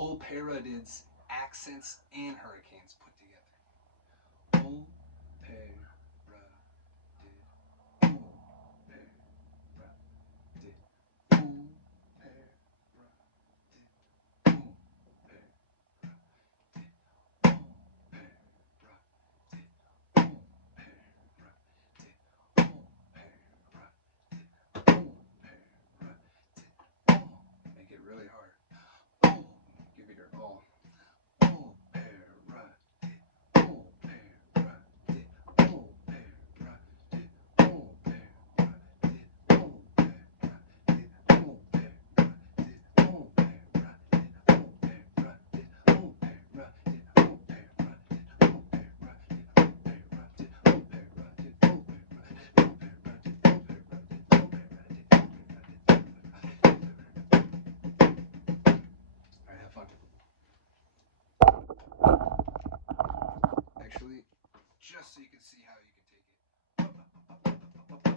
LeParaDid's accents and hurricanes put together. LeParaDid. Make it really hard. Give it your all. Have fun. Actually, just so you can see how you can take it.